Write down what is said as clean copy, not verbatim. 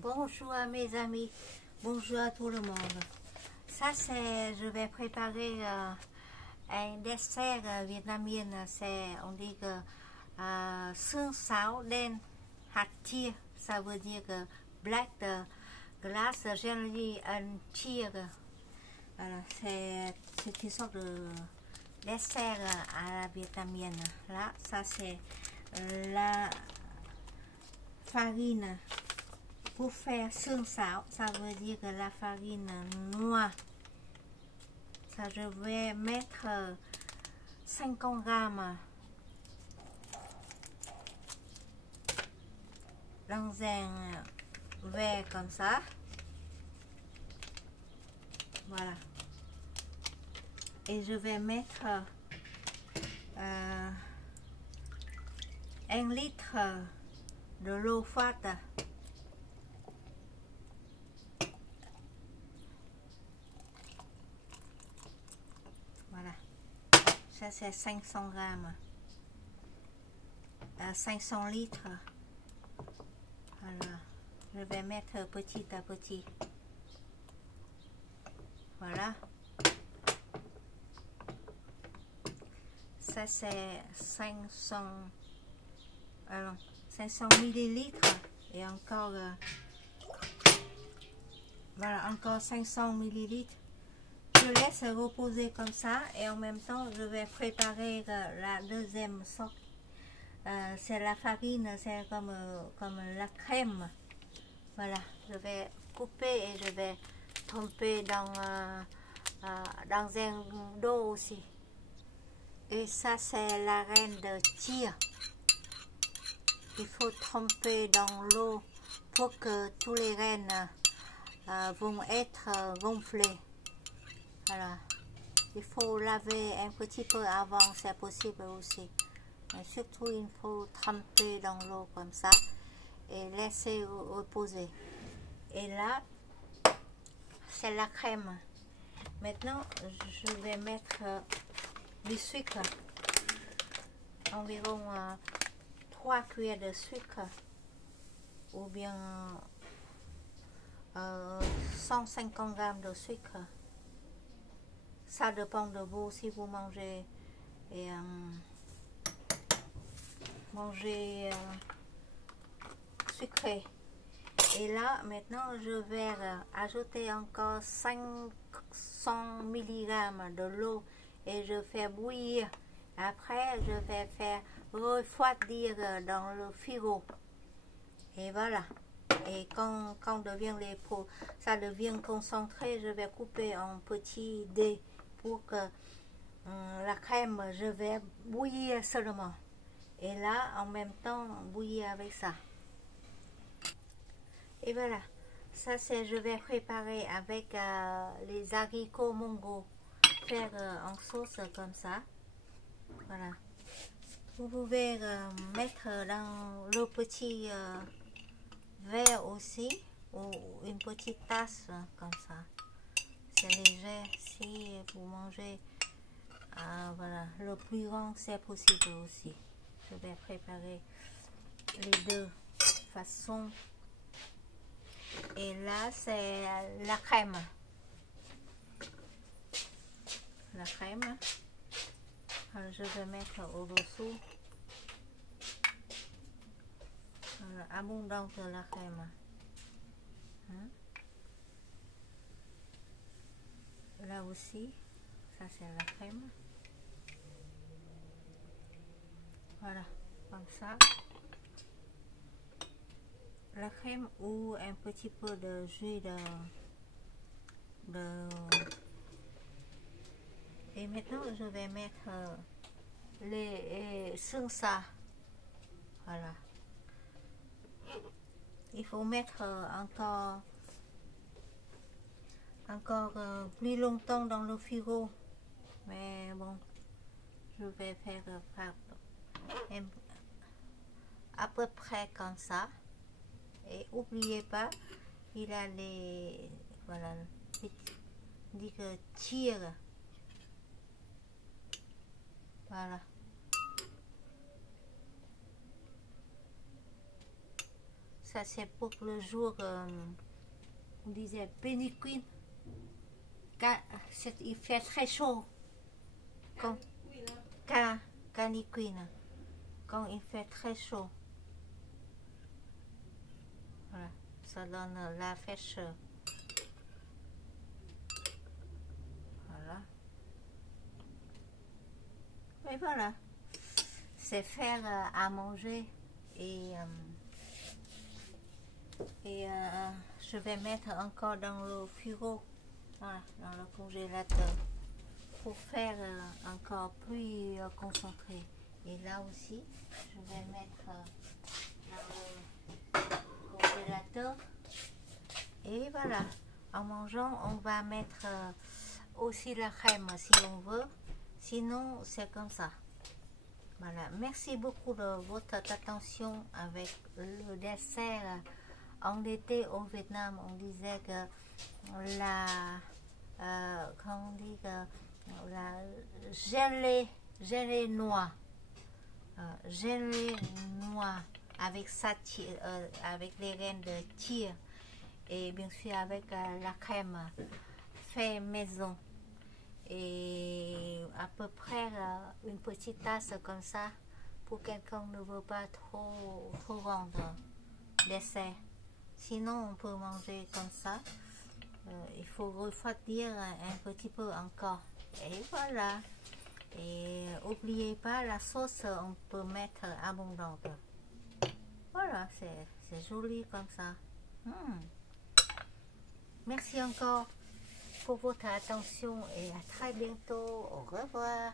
Bonjour à mes amis, bonjour à tout le monde. Ça c'est, je vais préparer un dessert vietnamien, c'est, on dit que xương sáo đen hạt chia, ça veut dire que black glass jelly and cheese. Voilà, c'est une sorte de dessert à la vietnamienne. Là, ça c'est la farine. Pour faire xương sáo, ça veut dire que la farine noire. Ça, je vais mettre 50 grammes dans un verre comme ça. Voilà. Et je vais mettre 1 litre de l'eau froide. Voilà. Ça c'est 500 grammes. 500 litres. Voilà. Je vais mettre petit à petit. Voilà. Ça c'est 500 millilitres et encore voilà, encore 500 millilitres. Je laisse reposer comme ça et en même temps je vais préparer la deuxième sorte. C'est la farine, c'est comme la crème. Voilà, je vais couper et je vais tremper dans un dos aussi. Et ça c'est la reine de chia. Il faut tremper dans l'eau pour que tous les graines vont être gonflées. Voilà. Il faut laver un petit peu avant, c'est possible aussi. Mais surtout, il faut tremper dans l'eau comme ça et laisser reposer. Et là, c'est la crème. Maintenant, je vais mettre du sucre. Environ 3 cuillères de sucre ou bien 150 grammes de sucre. Ça dépend de vous si vous mangez sucré. Et là maintenant je vais ajouter encore 500 mg de l'eau et je fais bouillir. Après je vais faire refroidir dans le frigo. Et voilà. Et quand ça devient concentré, je vais couper en petits dés pour que la crème, je vais bouillir seulement. Et là, en même temps, bouillir avec ça. Et voilà. Ça, c'est, je vais préparer avec les haricots mongo. Faire en sauce comme ça. Voilà. Vous pouvez mettre dans le petit verre aussi, ou une petite tasse comme ça. C'est léger. Si vous mangez, voilà, le plus grand c'est possible aussi. Je vais préparer les deux façons. Et là c'est la crème. La crème. Alors, je vais mettre au-dessous. Abondance de la crème. Là aussi, ça c'est la crème. Voilà, comme ça. La crème ou un petit peu de jus Et maintenant, je vais mettre les xương sáo. Voilà. Il faut mettre encore plus longtemps dans le frigo. Mais bon, je vais faire à peu près comme ça. Et n'oubliez pas, il a les, voilà, dit que tire. Voilà. Ça c'est pour le jour, on disait péniquine. Il fait très chaud. Caniquine. Quand il fait très chaud. Voilà, ça donne la fraîcheur. Voilà. Et voilà. C'est faire à manger et je vais mettre encore dans le frigo, voilà, dans le congélateur pour faire encore plus concentré. Et là aussi, je vais mettre dans le congélateur. Et voilà, en mangeant, on va mettre aussi la crème si on veut. Sinon, c'est comme ça. Voilà, merci beaucoup de votre attention avec le dessert. En été au Vietnam, on disait que quand on dit que la gelée noix, avec avec les graines de chia et bien sûr avec la crème fait maison. Et à peu près une petite tasse comme ça pour quelqu'un ne veut pas trop grand dessert. Sinon on peut manger comme ça. Il faut refroidir un petit peu encore. Et voilà. Et n'oubliez pas la sauce, on peut mettre abondante. Voilà, c'est joli comme ça. Merci encore pour votre attention et à très bientôt. Au revoir.